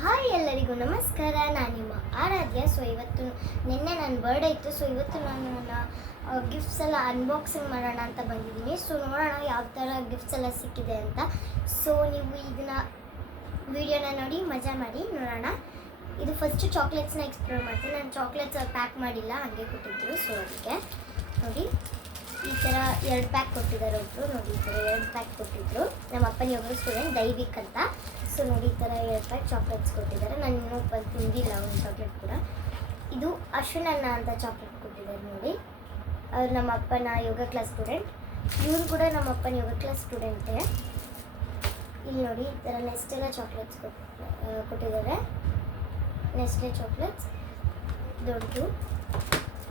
Hi ಎಲ್ಲರಿಗೂ ನಮಸ್ಕಾರ. ನಾನು ನಿಮ್ಮ ಆರಾಧ್ಯ. ಸೊ ಇವತ್ತು ನಿನ್ನೆ ನನ್ನ ಬರ್ಡೇ ಇತ್ತು. ಸೊ ಇವತ್ತು ನಾನು ನನ್ನ ಗಿಫ್ಟ್ಸ್ ಎಲ್ಲ ಅನ್ಬಾಕ್ಸಿಂಗ್ ಮಾಡೋಣ ಅಂತ ಬಂದಿದ್ದೀನಿ. ಸೊ ನೋಡೋಣ ಯಾವ ಥರ ಗಿಫ್ಟ್ಸ್ ಎಲ್ಲ ಸಿಕ್ಕಿದೆ ಅಂತ. ಸೊ ನೀವು ಇದನ್ನ ವಿಡಿಯೋನ ನೋಡಿ ಮಜಾ ಮಾಡಿ ನೋಡೋಣ. ಇದು ಫಸ್ಟು ಚಾಕ್ಲೇಟ್ಸ್ನ ಎಕ್ಸ್ಪ್ಲೋರ್ ಮಾಡ್ತೀನಿ. ನಾನು ಚಾಕ್ಲೇಟ್ಸ್ ಪ್ಯಾಕ್ ಮಾಡಿಲ್ಲ, ಹಾಗೆ ಕೊಟ್ಟಿದ್ರು. ಸೊ ಅದಕ್ಕೆ ನೋಡಿ ಈ ಥರ 2 ಪ್ಯಾಕ್ ಕೊಟ್ಟಿದ್ದಾರೆ ಒಬ್ಬರು. ನೋಡಿ ಈ ಥರ 2 ಪ್ಯಾಕ್ ಕೊಟ್ಟಿದ್ರು. ನಮ್ಮ ಅಪ್ಪನ ಒಬ್ಬರು ಸ್ಟೂಡೆಂಟ್ ದೈವಿಕ್ ಅಂತ. ಸೊ ನೋಡಿ ಈ ಥರ 2 ಪ್ಯಾಕ್ ಚಾಕ್ಲೇಟ್ಸ್ ಕೊಟ್ಟಿದ್ದಾರೆ. ನಾನು ಇನ್ನೂ ತಿಂದಿಲ್ಲ ಒಂದು ಚಾಕ್ಲೇಟ್ ಕೂಡ. ಇದು ಅಶ್ವಿನನ್ನ ಅಂತ ಚಾಕ್ಲೇಟ್ ಕೊಟ್ಟಿದ್ದಾರೆ ನೋಡಿ. ಅವ್ರು ನಮ್ಮ ಅಪ್ಪನ ಯೋಗ ಕ್ಲಾಸ್ ಸ್ಟೂಡೆಂಟ್. ಇವರು ಕೂಡ ನಮ್ಮ ಅಪ್ಪನ ಯೋಗ ಕ್ಲಾಸ್ ಸ್ಟೂಡೆಂಟೇ. ಇಲ್ಲಿ ನೋಡಿ ಈ ಥರ ನೆಸ್ಟೆಲ್ಲ ಚಾಕ್ಲೇಟ್ಸ್ ಕೊಟ್ಟಿದ್ದಾರೆ. ನೆಸ್ಟೆ ಚಾಕ್ಲೇಟ್ಸ್ ದೊಡ್ಡದು.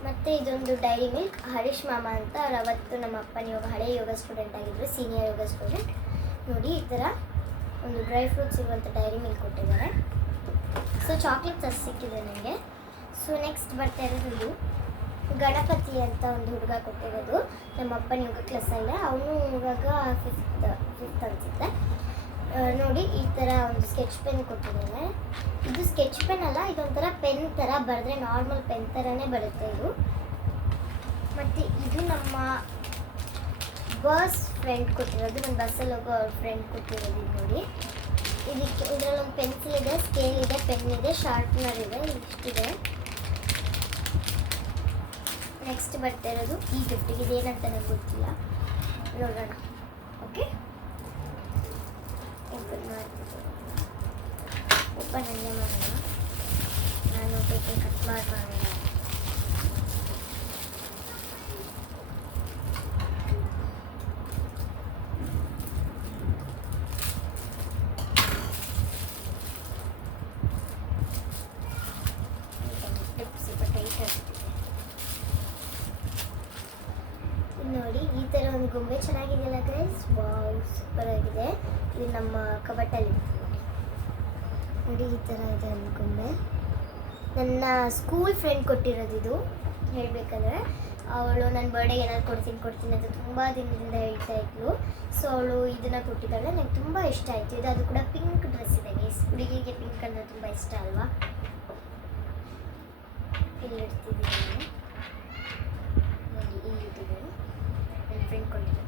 ಮತ್ತು ಇದೊಂದು ಡೈರಿ ಮಿಲ್ಕ್. ಹರೀಶ್ ಮಾಮ ಅಂತ ಅವ್ರು ಅವತ್ತು ನಮ್ಮ ಅಪ್ಪನ ಹಳೆ ಯೋಗ ಸ್ಟೂಡೆಂಟ್ ಆಗಿದ್ದರು, ಸೀನಿಯರ್ ಯೋಗ ಸ್ಟೂಡೆಂಟ್. ನೋಡಿ ಈ ಥರ ಒಂದು ಡ್ರೈ ಫ್ರೂಟ್ಸ್ ಇರುವಂಥ ಡೈರಿ ಮಿಲ್ಕ್ ಕೊಟ್ಟಿದ್ದಾರೆ. ಸೊ ಚಾಕ್ಲೇಟ್ಸ್ ಅಷ್ಟು ಸಿಕ್ಕಿದೆ ನನಗೆ. ಸೊ ನೆಕ್ಸ್ಟ್ ಬರ್ತಾ ಇರೋದು ಇದು ಗಣಪತಿ ಅಂತ ಒಂದು ಹುಡುಗ ಕೊಟ್ಟಿರೋದು ನಮ್ಮ ಅಪ್ಪನ ಯೋಗ ಕ್ಲಾಸಲ್ಲೇ. ಅವನು ಇವಾಗ ಫಿಫ್ತ್ ಅನಿಸುತ್ತೆ. ನೋಡಿ ಈ ಥರ ಒಂದು ಸ್ಕೆಚ್ ಪೆನ್ ಕೊಟ್ಟಿದ್ದಾರೆ. ಇದು ಸ್ಕೆಚ್ ಪೆನ್ ಅಲ್ಲ, ಇದೊಂಥರ ಪೆನ್ ಥರ ಬರೆದ್ರೆ ನಾರ್ಮಲ್ ಪೆನ್ ಥರನೇ ಬರುತ್ತೆ ಇದು. ಮತ್ತು ಇದು ನಮ್ಮ ಬಸ್ ಫ್ರೆಂಡ್ ಕೊಟ್ಟಿರೋದು, ನನ್ನ ಬಸ್ಸಲ್ಲಿ ಹೋಗೋ ಅವ್ರ ಫ್ರೆಂಡ್ ಕೊಟ್ಟಿರೋದು. ಇದು ನೋಡಿ ಇದಕ್ಕೆ ಇದರಲ್ಲೊಂದು ಪೆನ್ಸಿಲ್ ಇದೆ, ಸ್ಕೇಲ್ ಇದೆ, ಪೆನ್ ಇದೆ, ಶಾರ್ಪ್ನರ್ ಇದೆ, ಇಷ್ಟಿದೆ. ನೆಕ್ಸ್ಟ್ ಬರ್ತಾ ಇರೋದು ಈ ಗಿಫ್ಟಿಗೆ. ಇದೇನಂತ ನನಗೆ ಗೊತ್ತಿಲ್ಲ, ನೋಡೋಣ. ಓಕೆ, ಓಪನ್ ಅಲ್ಲೇ ಮಾಡೋಣ. ನಾನು ಪೇಪರ್ ಕಟ್ ಮಾಡೋಣ. ನೋಡಿ ಈ ಥರ ಒಂದು ಗೊಂಬೆ ಚೆನ್ನಾಗಿದೆಯಲ್ಲ ಗೈಸ್, ವಾವ್ ಸೂಪರ್ ಆಗಿದೆ. ಇದು ನಮ್ಮ ಕಬಟ್ಟಲ್ಲಿ ನೋಡಿ ಈ ಥರ ಇದೆ ಒಂದು ಗೊಂಬೆ. ನನ್ನ ಸ್ಕೂಲ್ ಫ್ರೆಂಡ್ ಕೊಟ್ಟಿರೋದು ಇದು. ಹೇಳಬೇಕಂದ್ರೆ ಅವಳು ನನ್ನ ಬರ್ಡೇಗೆ ಏನಾದ್ರು ಕೊಡ್ತೀನಿ ಅಂತ ತುಂಬ ದಿನದಿಂದ ಹೇಳ್ತಾ ಇದ್ಲು. ಸೊ ಅವಳು ಇದನ್ನು ಕೊಟ್ಟಿದ್ದಾಳೆ. ನನಗೆ ತುಂಬ ಇಷ್ಟ ಆಯಿತು ಇದು. ಅದು ಕೂಡ ಪಿಂಕ್ ಡ್ರೆಸ್ ಇದೆ ಗೈಸ್. ಹುಡುಗಿಗೆ ಪಿಂಕ್ ಅಂದರೆ ತುಂಬ ಇಷ್ಟ ಅಲ್ವಾ. ಇಲ್ಲಿ ಇಡ್ತಿದ್ದೀನಿ ನೋಡಿ, ಇಲ್ಲಿ ಇಟ್ಟಿದ್ದೀನಿ. ನನ್ನ ಫ್ರೆಂಡ್ ಕೊಟ್ಟಿರೋದು.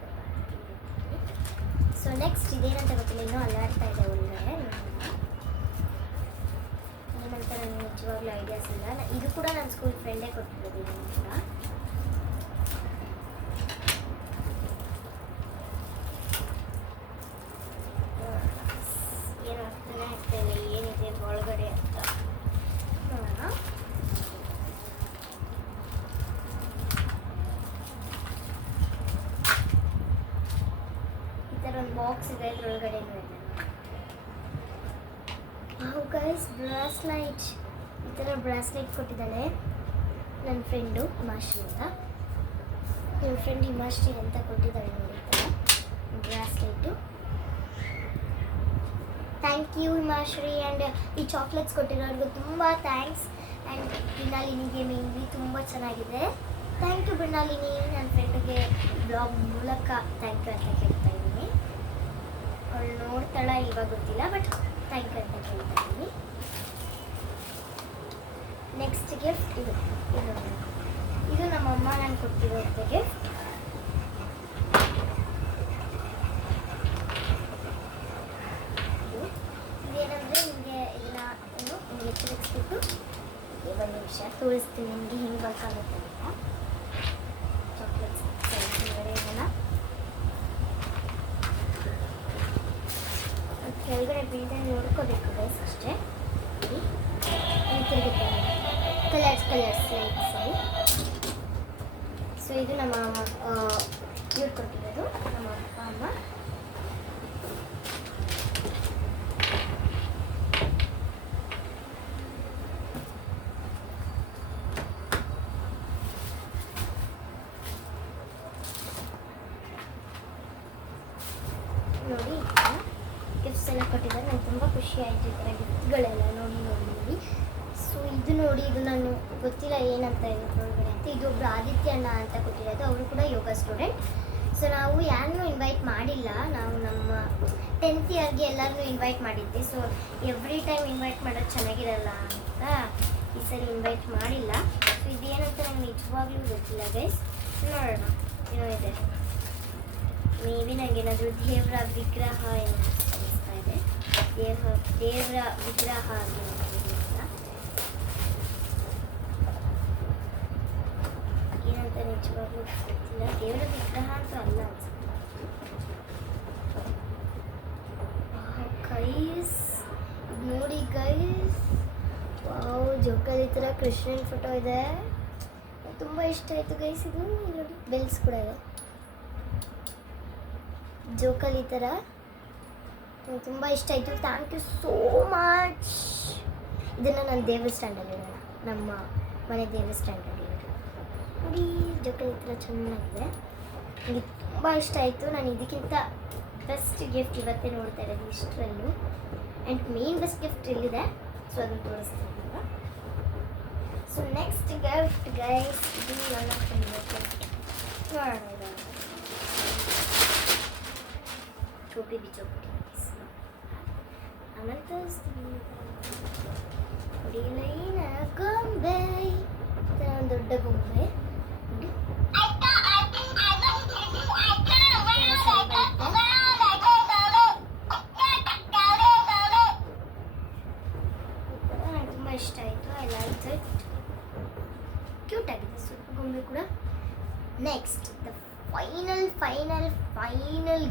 ಸೊ ನೆಕ್ಸ್ಟ್ ಇದೇನಂತ ಗೊತ್ತಿಲ್ಲ, ಇನ್ನೂ ಅಲ್ಲಾಡ್ತಾ ಇದೆ ಒಳಗಡೆ. ಏನಂತ ನನಗೆ ನಿಜವಾಗ್ಲೂ ಐಡಿಯಾಸ್ ಇಲ್ಲ. ಇದು ಕೂಡ ನನ್ನ ಸ್ಕೂಲ್ ಫ್ರೆಂಡೇ ಕೊಟ್ಟಿರೋದು. ಇದನ್ನು ಕೂಡ ಏನು ಅರ್ಥನೇ ಆಗ್ತಾಯಿಲ್ಲ ಏನಿದೆ ಒಳಗಡೆ ಅಂತ. ನೋಡೋಣ. ಈ ಥರ ಒಂದು ಬಾಕ್ಸ್ ಇದೆ, ಇದ್ರೊಳಗಡೆ ಗೈಸ್ ಬ್ರಾಸ್ಲೈಟ್. ಈ ಥರ ಬ್ರಾಸ್ಲೈಟ್ ಕೊಟ್ಟಿದ್ದಾಳೆ ನನ್ನ ಫ್ರೆಂಡು ಹಿಮಾಶ್ರೀ ಅಂತ. ನನ್ನ ಫ್ರೆಂಡ್ ಹಿಮಾಶ್ರೀ ಅಂತ ಕೊಟ್ಟಿದ್ದಾಳೆ ನೋಡಿ ಈ ಥರ bracelet. Thank you Himashri. And ಈ ಚಾಕ್ಲೇಟ್ಸ್ ಕೊಟ್ಟಿರೋರಿಗೂ ತುಂಬ ಥ್ಯಾಂಕ್ಸ್. ಆ್ಯಂಡ್ ಮೃಣಾಲಿನಿಗೆ ಮೇನ್ಲಿ ತುಂಬ ಚೆನ್ನಾಗಿದೆ. Thank you Mrinalini. ನನ್ನ ಫ್ರೆಂಡಿಗೆ ಬ್ಲಾಗ್ ಮೂಲಕ ಥ್ಯಾಂಕ್ ಯು ಅಂತ ಕೇಳ್ತಾ ಇದ್ದೀನಿ. ಅವಳು ನೋಡ್ತಾಳ ಇವಾಗ ಗೊತ್ತಿಲ್ಲ, ಬಟ್ ಥ್ಯಾಂಕ್ ಯು ಅಂತ ಕೇಳ್ತಾ ಇದ್ದೀನಿ. ನೆಕ್ಸ್ಟ್ ಗಿಫ್ಟ್ ಇದು ನಮ್ಮಮ್ಮ ನಾನು ಕೊಟ್ಟಿರೋದು ಗಿಫ್ಟ್. ಇದೇನಂದರೆ ನಿಮಗೆ ಇದನ್ನ ನಿಮಗೆ ತಿರುಗಿಸ್ಬಿಟ್ಟು ಒಂದು ನಿಮಿಷ ತೋರಿಸ್ತೀನಿ ನಿಮಗೆ ಹೆಂಗೆ ಬೇಕಾಗುತ್ತೆ ಅಂತ. ಚಾಕ್ಲೇಟ್ಸ್ ಇದನ್ನು ಕೆಳಗಡೆ ಬೀಳ್ದೆ ನೋಡ್ಕೋಬೇಕು ಗೈಸ್ ಅಷ್ಟೇ. ತಿರುಗುತ್ತೆ ಕಲರ್ಸ್ ಲೈಟ್ಸ್ ಅಲ್ಲಿ. ಸೊ ಇದು ನಮ್ಮ ಇವ್ರು ಕೊಟ್ಟಿರೋದು ನಮ್ಮ ಅಪ್ಪ ಅಮ್ಮ. ನೋಡಿ ಗಿಫ್ಟ್ಸ್ ಎಲ್ಲ ಕೊಟ್ಟಿದ್ದಾರೆ. ನನಗೆ ತುಂಬ ಖುಷಿ ಆಯಿತು ಈ ಥರ ಗಿಫ್ಟ್ಗಳೆಲ್ಲ ನೋಡಿ. ಸೊ ಇದು ನೋಡಿ, ಇದು ನಾನು ಗೊತ್ತಿಲ್ಲ ಏನಂತ ಇರೋದ್ರೊಳಗಡೆ ಅಂತ. ಇದು ಒಬ್ಬರು ಆದಿತ್ಯ ಅಣ್ಣ ಅಂತ ಕೊಟ್ಟಿರೋದು. ಅವರು ಕೂಡ ಯೋಗ ಸ್ಟೂಡೆಂಟ್. ಸೊ ನಾವು ಯಾರನ್ನೂ ಇನ್ವೈಟ್ ಮಾಡಿಲ್ಲ, ನಾವು ನಮ್ಮ 10th ಇಯರ್ಗೆ ಎಲ್ಲರನ್ನೂ ಇನ್ವೈಟ್ ಮಾಡಿದ್ವಿ. ಸೊ ಎವ್ರಿ ಟೈಮ್ ಇನ್ವೈಟ್ ಮಾಡೋದು ಚೆನ್ನಾಗಿರಲ್ಲ ಅಂತ ಈ ಸರಿ ಇನ್ವೈಟ್ ಮಾಡಿಲ್ಲ. ಸೊ ಇದೇನಂತ ನಂಗೆ ನಿಜವಾಗ್ಲೂ ಗೊತ್ತಿಲ್ಲ ಗೈಸ್. ನೋಡೋಣ ಏನೋ ಇದೆ. ಮೇ ಬಿ ನನಗೇನಾದರೂ ದೇವರ ವಿಗ್ರಹ ಏನೋ ಅನಿಸ್ತಾ ಇದೆ. ದೇವರ ವಿಗ್ರಹ ಏನಂತ ನಿಜವಾಗ್ಲೂ ಗೊತ್ತಿಲ್ಲ. ದೇವರ ವಿಗ್ರಹ ಅಂತೂ ಅಲ್ಲ ಅನ್ಸುತ್ತೆ. ಗೈಸ್ ನೋಡಿ ಗೈಸ್, ವಾವ್, ಜೋಕಲ್ಲಿ ಈ ಥರ ಕೃಷ್ಣನ ಫೋಟೋ ಇದೆ. ತುಂಬ ಇಷ್ಟ ಆಯಿತು ಗೈಸ್. ಇದು ನೋಡಿ ಬೆಲ್ಸ್ ಕೂಡ ಇದೆ. ಜೋಕಲ್ಲಿ ಈ ಥರ ತುಂಬ ಇಷ್ಟ ಆಯಿತು. Thank you so much. ಇದನ್ನು ನಾನು ದೇವರ ಸ್ಟ್ಯಾಂಡಲ್ಲಿ ಇಡೋಣ, ನಮ್ಮ ಮನೆ ದೇವರ ಸ್ಟ್ಯಾಂಡಲ್ಲಿ ಇಡೋಣ. ನೋಡಿ ಜೋಕಲ್ಲಿ ಈ ಥರ ಚೆನ್ನಾಗಿದೆ. ನನಗೆ ತುಂಬ ಇಷ್ಟ ಆಯಿತು. ನಾನು ಇದಕ್ಕಿಂತ ಬೆಸ್ಟ್ ಗಿಫ್ಟ್ ಇವತ್ತೇ ನೋಡ್ತಾ ಇರೋದು ಇಷ್ಟರಲ್ಲೂ. ಆ್ಯಂಡ್ ಮೇನ್ ಬೆಸ್ಟ್ ಗಿಫ್ಟ್ ಇಲ್ಲಿದೆ, ಸೊ ಅದನ್ನು ತೋರಿಸ್ತೀನಿ ಇವಾಗ. ಸೊ ನೆಕ್ಸ್ಟ್ ಗಿಫ್ಟ್ ಗೈಸ್, ಇದು ನನ್ನ ಫೇವ್ರೆಟ್ ಗಿಫ್ಟ್. ನೋಡೋಣ ಇವಾಗ ಟೋಪಿ ಬಿಚ್ಚೋಗ್ಬಿಟ್ಟು ಅನಂತ ಹೊಡಿಲೈನ ಗೊಂಬೆ, ದೊಡ್ಡ ಗೊಂಬೆ. ತುಂಬ ಇಷ್ಟ ಆಯಿತು. I like it. ಕ್ಯೂಟ್ ಆಗಿದೆ ಸ್ವಲ್ಪ ಗೊಂಬೆ ಕೂಡ. ನೆಕ್ಸ್ಟ್ ದ ಫೈನಲ್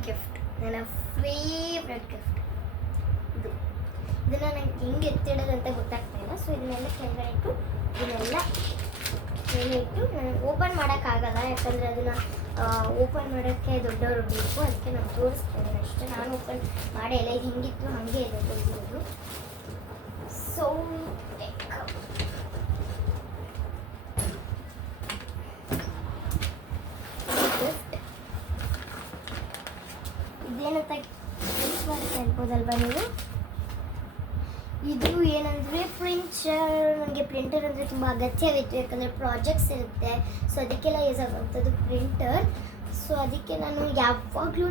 ಗಿಫ್ಟ್, ನನ್ನ ಫೇವ್ರೆಟ್ ಗಿಫ್ಟ್. ಇದನ್ನು ನಂಗೆ ಹೆಂಗೆ ಎತ್ತಿಡೋದಂತ ಗೊತ್ತಾಗ್ತಾ ಇಲ್ಲ. ಸೊ ಇದನ್ನೆಲ್ಲ ಕೆಳಗಡೆ ಇಟ್ಟು ಮೇಲೆ ಇಟ್ಟು ನಾನು ಓಪನ್ ಮಾಡೋಕ್ಕಾಗಲ್ಲ, ಯಾಕಂದರೆ ಅದನ್ನು ಓಪನ್ ಮಾಡೋಕ್ಕೆ ದೊಡ್ಡವರು ಬೇಕು. ಅದಕ್ಕೆ ನಾನು ತೋರಿಸ್ತೇನೆ ಅಷ್ಟೇ. ನಾನು ಓಪನ್ ಮಾಡೇ ಇಲ್ಲ, ಇದು ಹಿಂಗಿತ್ತು ಹಾಗೆ ಇದೆ ತೆಗೆದಿರೋದು. ಸೊ ಇದೇನಂತ ಹೇಳ್ಬೋದಲ್ವಾ ನೀವು? ಇದು ಏನಂದರೆ ಪ್ರಿಂಟರ್. ನನಗೆ ಪ್ರಿಂಟರ್ ಅಂದರೆ ತುಂಬ ಅಗತ್ಯವಿತ್ತು, ಯಾಕಂದರೆ ಪ್ರಾಜೆಕ್ಟ್ಸ್ ಇರುತ್ತೆ. ಸೊ ಅದಕ್ಕೆಲ್ಲ ಯೂಸ್ ಆಗುವಂಥದ್ದು ಪ್ರಿಂಟರ್. ಸೊ ಅದಕ್ಕೆ ನಾನು ಯಾವಾಗಲೂ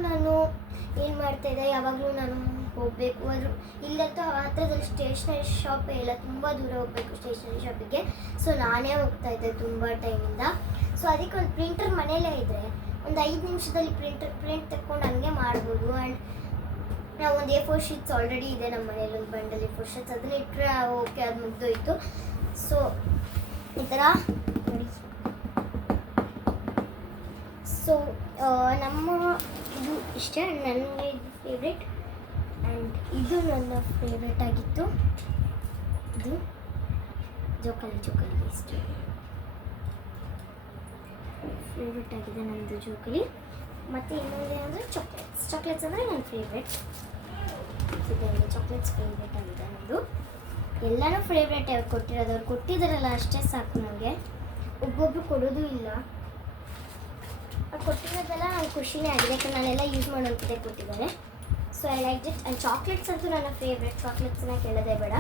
ಏನು ಮಾಡ್ತಾಯಿದ್ದೆ, ಯಾವಾಗಲೂ ನಾನು ಹೋಗಬೇಕು. ಆದರೂ ಇಲ್ಲಂತೂ ಹತ್ರದಲ್ಲಿ ಸ್ಟೇಷ್ನರಿ ಶಾಪೇ ಇಲ್ಲ, ತುಂಬ ದೂರ ಹೋಗಬೇಕು ಸ್ಟೇಷ್ನರಿ ಶಾಪಿಗೆ. ಸೊ ನಾನೇ ಹೋಗ್ತಾಯಿದ್ದೆ ತುಂಬ ಟೈಮಿಂದ. ಸೊ ಅದಕ್ಕೆ ಒಂದು ಪ್ರಿಂಟರ್ ಮನೆಯಲ್ಲೇ ಇದ್ದರೆ ಒಂದು 5 ನಿಮಿಷದಲ್ಲಿ ಪ್ರಿಂಟ್ ತಗೊಂಡು ಹಂಗೆ ಮಾಡ್ಬೋದು. ಆ್ಯಂಡ್ ನಾವು ಒಂದು A4 ಶೀಟ್ಸ್ ಆಲ್ರೆಡಿ ಇದೆ ನಮ್ಮ ಮನೇಲಿ, ಒಂದು ಬಂಡಲ್ A4 ಶೀಟ್ಸ್. ಅದನ್ನ ಇಟ್ಟರೆ ಓಕೆ, ಅದು ಮುಗ್ದೋಯ್ತು. ಸೊ ಈ ಥರ ನೋಡಿ. ಸೊ ನಮ್ಮ ಇದು ಇಷ್ಟ, ನನಗೆ ಇದು ಫೇವ್ರೆಟ್. ಆ್ಯಂಡ್ ಇದು ನನ್ನ ಫೇವ್ರೆಟ್ ಆಗಿತ್ತು. ಇದು ಜೋಕಾಲಿ ಇಷ್ಟು ಫೇವ್ರೆಟ್ ಆಗಿದೆ ನನ್ನದು ಜೋಕಾಲಿ. ಮತ್ತು ಇನ್ನೊಂದು ಏನಂದರೆ ಚಾಕ್ಲೇಟ್ಸ್ ಅಂದರೆ ನನ್ನ ಫೇವ್ರೆಟ್. ಇದೆಲ್ಲ ಚಾಕ್ಲೇಟ್ಸ್ ಫೇವ್ರೆಟ್ ಆಗಿದೆ ನನ್ನದು. ಎಲ್ಲನೂ ಫೇವ್ರೆಟ್ ಅವ್ರು ಕೊಟ್ಟಿರೋದು. ಅವ್ರು ಕೊಟ್ಟಿದ್ದಾರಲ್ಲ ಅಷ್ಟೇ ಸಾಕು ನನಗೆ, ಒಬ್ಬೊಬ್ಬರು ಕೊಡೋದು ಇಲ್ಲ. ಅವ್ರು ಕೊಟ್ಟಿರೋದೆಲ್ಲ ನಂಗೆ ಖುಷಿನೇ ಆಗಿದೆ, ಯಾಕಂದ್ರೆ ನಾನೆಲ್ಲ ಯೂಸ್ ಮಾಡೋಂಥದ್ದೇ ಕೊಟ್ಟಿದ್ದಾರೆ. So I like it. And chocolates ಅಂತೂ ನನ್ನ ಫೇವ್ರೆಟ್. ಚಾಕ್ಲೇಟ್ಸನ್ನ ಕೇಳೋದೇ ಬೇಡ.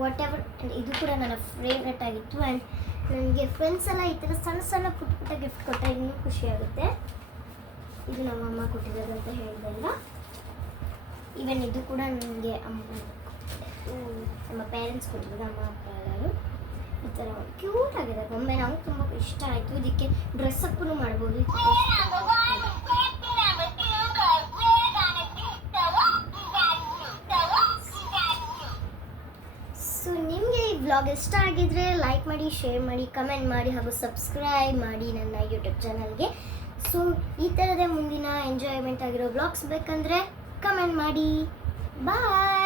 What ever. ಇದು ಕೂಡ ನನ್ನ ಫೇವ್ರೆಟ್ ಆಗಿತ್ತು. ಆ್ಯಂಡ್ ನನಗೆ ಫ್ರೆಂಡ್ಸ್ ಎಲ್ಲ ಈ ಥರ ಸಣ್ಣ ಪುಟ್ಟ ಗಿಫ್ಟ್ ಕೊಟ್ಟರೆ ಇನ್ನೂ ಖುಷಿಯಾಗುತ್ತೆ. ಇದು ನಮ್ಮಮ್ಮ ಕೊಟ್ಟಿರೋದು ಅಂತ ಹೇಳಿದೆಲ್ಲ. ಈವನ್ ಇದು ಕೂಡ ನನಗೆ ನಮ್ಮ ಪೇರೆಂಟ್ಸ್ ಕೊಟ್ಟಿರೋದು, ಅಮ್ಮ ಅಪ್ಪ ಎಲ್ಲರೂ. ಈ ಥರ ಕ್ಯೂಟ್ ಆಗಿದೆ ಗೊಂಬೆ, ನಮಗೆ ತುಂಬ ಇಷ್ಟ ಆಯಿತು. ಇದಕ್ಕೆ ಡ್ರೆಸ್ ಅಪ್ಪೂ ಮಾಡ್ಬೋದು. ಸೊ ನಿಮಗೆ ಈ ವ್ಲಾಗ್ ಇಷ್ಟ ಆಗಿದ್ರೆ ಲೈಕ್ ಮಾಡಿ, ಶೇರ್ ಮಾಡಿ, ಕಮೆಂಟ್ ಮಾಡಿ ಹಾಗೂ ಸಬ್ಸ್ಕ್ರೈಬ್ ಮಾಡಿ ನನ್ನ ಯೂಟ್ಯೂಬ್ ಚಾನಲ್ಗೆ. ಸೊ ಈ ಥರದೇ ಮುಂದಿನ ಎಂಜಾಯ್ಮೆಂಟ್ ಆಗಿರೋ ವ್ಲಾಗ್ಸ್ ಬೇಕಂದರೆ ಕಮೆಂಟ್ ಮಾಡಿ. ಬಾಯ್.